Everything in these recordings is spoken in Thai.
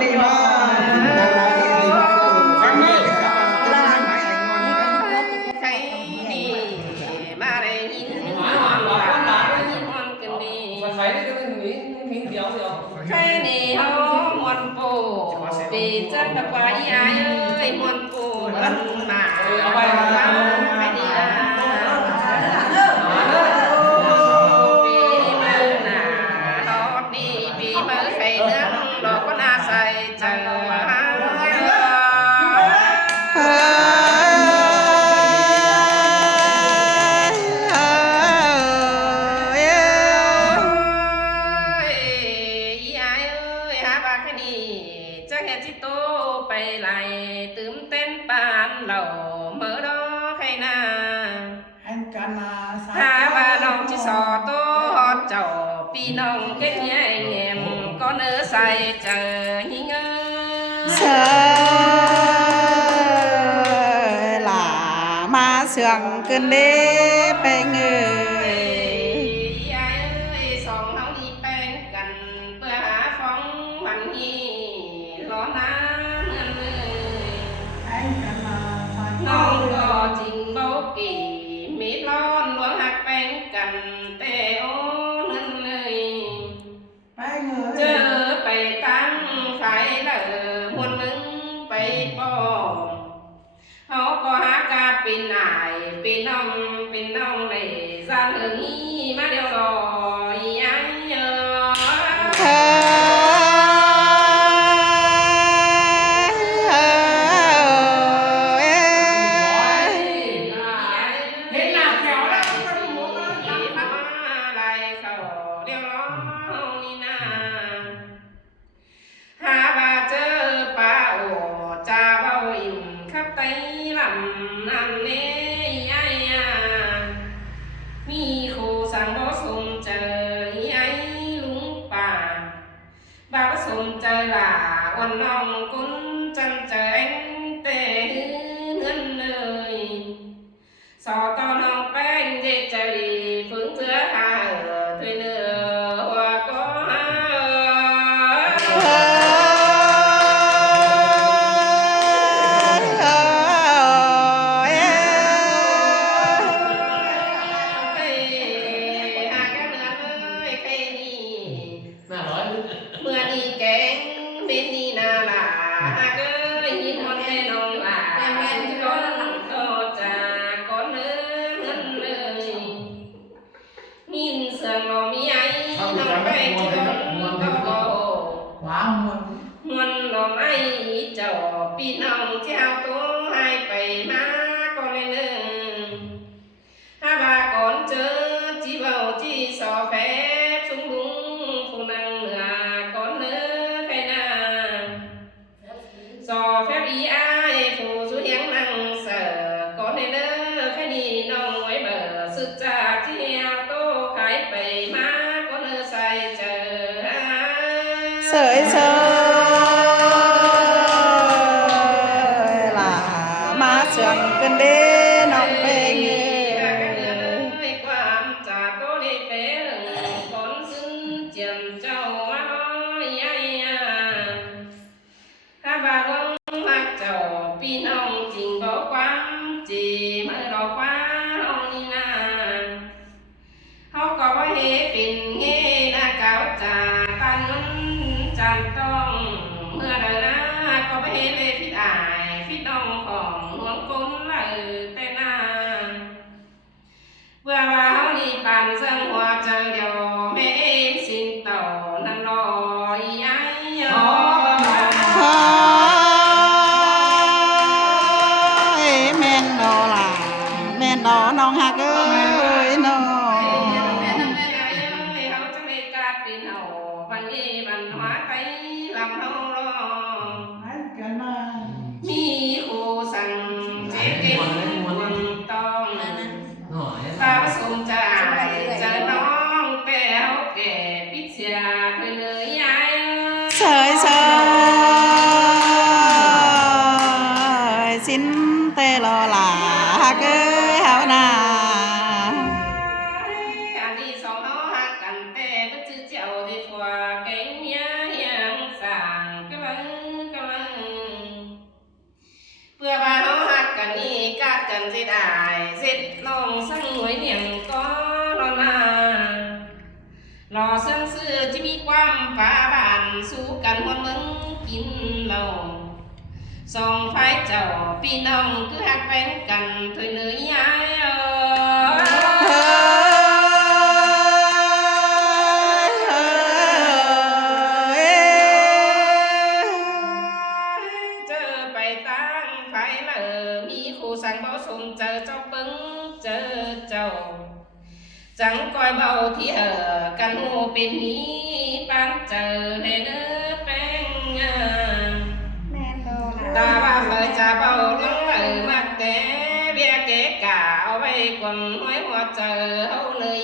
đi mà khai này hao muôn phù vì chân đã quá ai ơi muôn phù lần mà khai đi vì mơ nà hót đi vì mơ khai nước đó có na say chờไปไหลตื่มเต้นปานเหล่าเมื่อดอใครนาหาว่าน้องที่สอโตฮอดเจ้าพี่น้องเก็บแย่แง่มก็เนื้อใส่เจอหิ้งเอ้ย là ma sườn cơn đế bè người สองเฮานี่แป้งกันเพื่อหาฟ้องวันนี้รอน้ำเงินเลยน้องก็จริงบ่กี่มีร้อนหลวงหักแป้งกันแต่โอ้นั่นเลยเจอไปตั้งไฟแล้วมวนมึงไปป้อเขาก็หากาเป็นนายเป็นน้องในจานถึงนี้มาเดียวรอยังเยอะมีครูสั่งบ่สมเจอไอ้ลุงป่าบ่าวสมเจอหล่าวันน้องกุนจันเจอเอ็งแต่เงินเลยสอตอน้องแป้งเด็กเจอดีฝืนเสือหาถอยเนื้อว่าก็เมื่อนี้แกงเป็นนี่นาลาก็ยินฮอนแน่นอนลาเป็นก้อนก็จากก้อนเนื้อเงินเลยนินเสืองเรามีไอ้น้องไปที่ก้อนก็มวนเราไม่เจ้าพี่น้องเจ้าตัวให้ไปมาก็เลยเนื้อถ้าว่าก่อนเจอจีเบาจีสอแฝดสุงลุงผู้นั่งเหนือก่อนเนื้อใครนาสอแฝดอีไอผู้สุเฮียงนั่งเสือก่อนเนื้อใครดีน้องไว้เบอร์สุดจากที่เอวโตขายไปมาก่อนเนื้อใส่เจอsợi sợi là ma sườn cơn đế nong bè người ความจากโตได้เป๋ก่อนซึ่งเจียมเจ้าว่าถ้าบาลงรักเจ้าพี่น้องจริงบอกความจีไม่รอฟ้าเอานี่นาเขาก็ว่าเฮเป็นเฮนะเก่าจากตันนั้นจันต้องเมื่อใดนะก็ว่าเฮเลยพิดอายพิดน้องของหลวงกุนเลยแต่นาเพื่อว่าเขาดีปันเสื่องหัวเจอเดียวแม่เอ็มสินเต่านั่นรอยัยยอ มึงกินเหล้าสองฝ่ายเจ้าพี่น้องคือหักแบ่งกันถอยเหนื่อยย้ายเจอไปตั้งไฟละมีครูสั่งบ่สมเจอเจ้าปึ้งเจอเจ้าจังก้อยเบาที่กันหูเป็นนี้ปานเจอให้เด้อแป้งตาว่าเคยจะเบาเรื่องมาแต่เบี้ยเก๋กะเอาไว้กวงห้อยหัวเจอเฮาเลย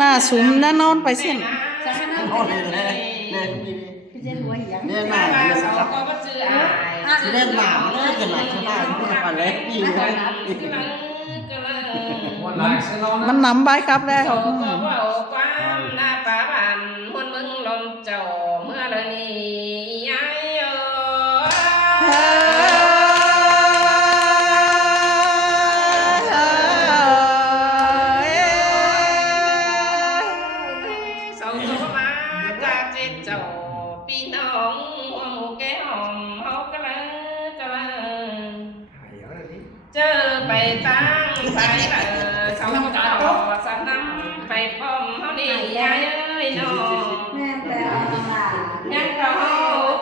หน้าสุมหน้านอนไปเส้น โอ้เลยเลยพี่เจนรวยอย่างเนี่ยหนาเลยสิเล่นหนาเลยกันหนาข้างหน้าเพื่อนมาเลยปีเลย มันนำใบครับได้ครับ ความหน้าป่าบ้านมันมึงลมเจ้าเมื่อเดือนนี้ย้ายสองตัวมากาเจ็ดเจ้าพี่น้องหัวหมูแก้หอมเฮากะละเจอไปตั้งสายเขาต่อสนำไปพร้อมเฮานี่ยายเอ้ยน้องยังเรา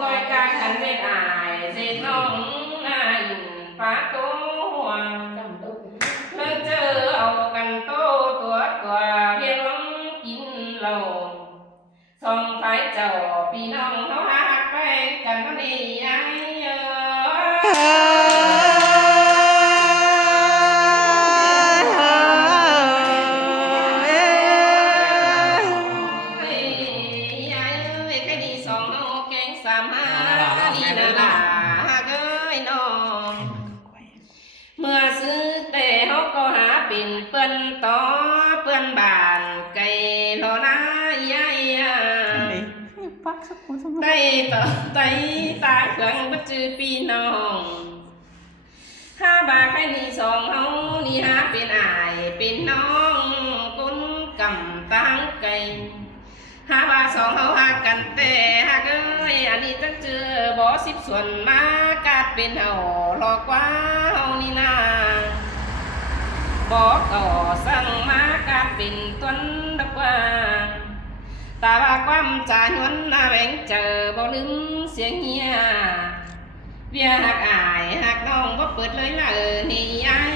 คอยการกันเวทอายเสร็จน้องนายฟ้าตัวเมื่อเจอเอากันโตตัวเพียงล้มกินเหล้าส่องไฟเจ้าพี่น้องเขาหักไปกันเฮานี่ยายเมื่อซื้อแต่เขาก็หาเป็นเปื้อนต่อเปื้อนบานไก่โลนายายไต่ต่อไต่ตาเครื่องบัจือปีน้องห้าบาทใครนี่สองเขานี่หาเป็นอายเป็นน้องกุนกำตั้งไก่หาบาสองเขาหากันแต่หากอันนี้จังเจอบ่10 ส่วนมากาดเป็นเฮาหลอกกว่าเฮานี่นาบ่ก่อสั่งมากาดเป็นต้นดอกว่าตาว่าความจาหวนหน้าแหวงเจอบ่ลืมเสียงเฮียเวียหักอายหักน้องบ่เปิดเลยล่ะนี่ยาย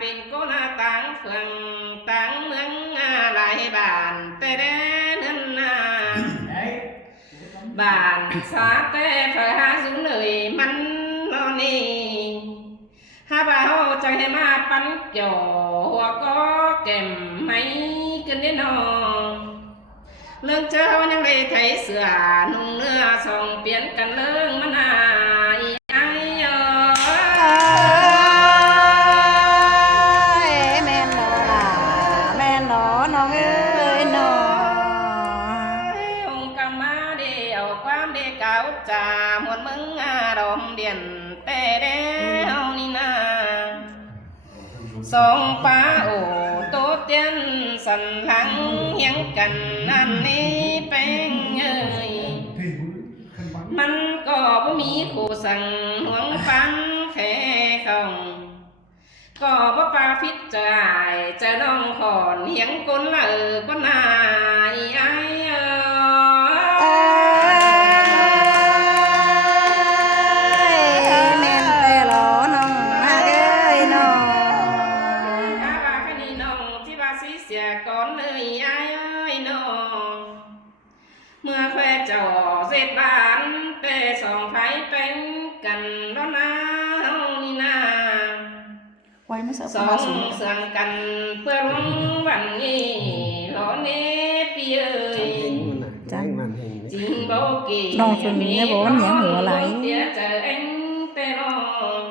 เป็นโกนาต่างเฟืองต่างเมืองหลายบ้านแต่แดนนั้นบ้านสาแต่ฝ่ายหาสูงเลยมันนอนนี่หาบ่าวใจให้มาปั้นเกี่ยวหัวก็แก่มไม่ขึ้นได้นองเรื่องเจ้ายังได้ไถเสือนุ่งเนื้อส่องเปลี่ยนกันเรื่องมันหายจ่าหมดมึงดอมเดียนแต่เด้เฮานี่นาสองป้าโอโตเตียนสันหลังเฮียงกันนั่นนี่แป้งเอ้ยมันก็บ่มีคู่สั่งห่วงฟังแค่ของก็บ่ปาฟิตจะอายจะน้องขอนเฮียงก้นก็นายไอ้ก่อนเลยอ้ายเอ้ยน้องเมื่อแควเจ้าเสร็จบ้านแต่สองไฟเป็นกันแล้วนะเฮานี่นาสองเสื่องกันเพื่อลงวันนี้หลอ เน่พี่เอ้ย จังมันเอง จริงบ่เกี่ น้องส่วนนี้บอกว่าอย่างหัวไหล เสียใจเอ็งแต่น้อง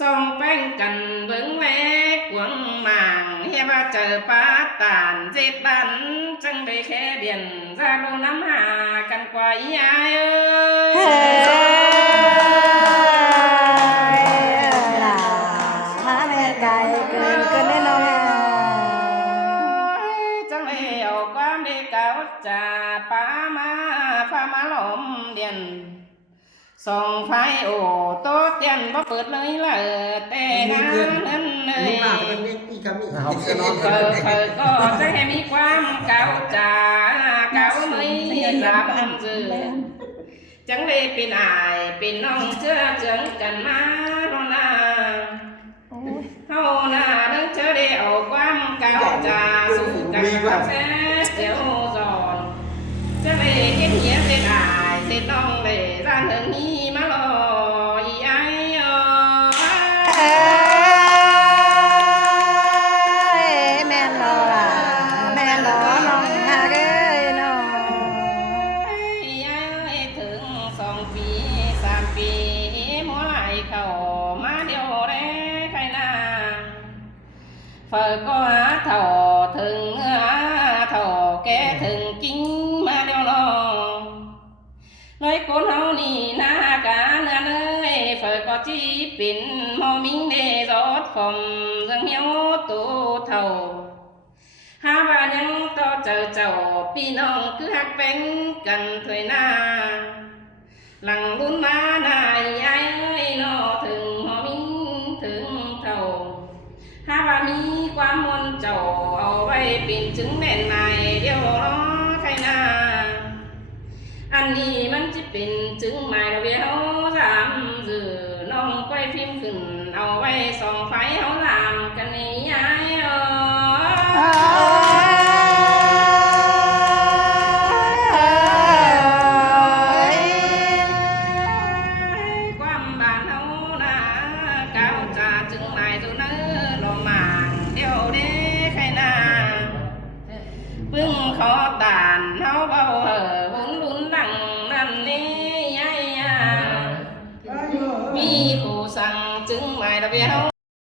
ส่องแป้งกันเบิ่งแลกวงหมางเฮว่าเจอป้าตานเจ็ดบันจังได้แค่เดียนจะโดนน้ำหากันกว่าอียายเอ้ เฮ้ ย ยล่ะมาแม่ไก่เกินได้น้อง จังเลยเอาความดีเก่าจ่าป้ามาพามาหลอมเดียนส่องไฟโอ้โต๊ะเตียนบ่เปิดเลยล่ะแต่งานนั้นเลย นี่มาเป็นนี่อีกมีเขาจะนอน เปิดก็จะให้มีความเก่าจ่าเก่าไม่รับจือจังเลยเป็นอายเป็นน้องเชื่อเจืองกันมาลงนาเฮาหน้านึกเจอได้เอาความเก่าจ่าสู่กันกับแซ่เจียวจอนจะเลยเก็บเหี้ยเสียอายเสียน้องเลยร้านเฮิงนี้มาลอยไอ้แม่นรอล่ะแม่นรอน้องหาเอ้ยน้อง ถึง2 ปี3 ปีหมอไหลเข้ามาเดียวแลใครนาเฟิก็หาเท่าถึงหาเท่าแกถึงจริงมาเดียวน้องเลยคนเฮานี่หน้าการเนื้อเลยเฟิก็จีปิ่นหมอมิงเดรถผมจังเหี่ยวตูเท่าหาว่ายังต่อเจ้าพี่น้องคือหักเป็นกันถอยหน้าหลังรุ่นมานายไอ้นอถึงหอมิงถึงเท่าหาว่ามีความมนเจ้าเอาไว้ปิ่นจึงแม่นนายเดียวรอใครหน้าอันนี้มันจะเป็นจึงหมายเดียวสามสื่อน้องก้อยพิมพ์ขึ้นเอาไว้ส่องไฟเอาลามกันนี่ไอ้ความบ้านเฮานะเก้าจ่าจึงหมายตัวเนื้อลมมาเดียวเด้ใครนาปึ้งขอตานเฮาเบาบุญดังนั่นนี่ยายมีผู้สั่งจึงหมายระเบียว